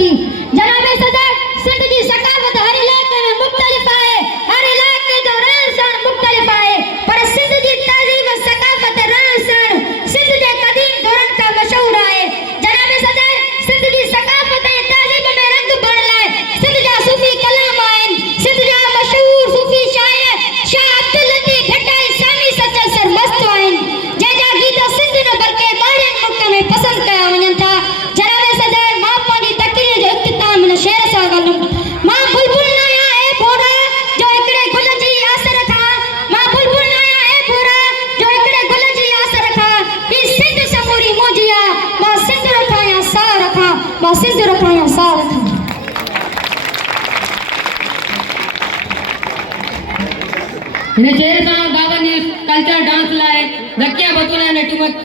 थी। जनाब सदर, सिंध जी सकाफत हर इलाके में मुख्तलिफ है, हर इलाके जो रहन सहन मुख्तलिफ है, पर सिंध जी तहजीब सकाफत रहन सहन सिंध जे कदीम दौरन का मशहूर है। जनाब सदर, सिंध जी सकाफत तहजीब में रंग भरण लाइ सिंध जा सूफी कलाम आहिनि। सिंध जा मशहूर सूफी शायर शाह अब्दुल लतीफ भट्टाई सामी सचल सर मस्त आहिनि, जंहिंजा गीत सिंध न बल्कि ॿाहिरियुनि मुल्कनि में पसंदि कया वञनि था। जनाब सदर, मां पंहिंजी तकरीर जो इख्तिताम हिन शेर सां कंदुमि। मां बुलबुल न आहियां ए भोरा जो हिकिड़े गुल जी आस रखां, मां बुलबुल न आहियां ए भोरा जो हिकिड़े गुल जी आस रखां, ही सिंध समूरी मुंहिंजी आहे, मां सिंध रखां या साह रखां, मां सिंध रखां या साह रखां। हिन शेर सां गावन कल्चर डांस लाइ रकिया बतून ने टीम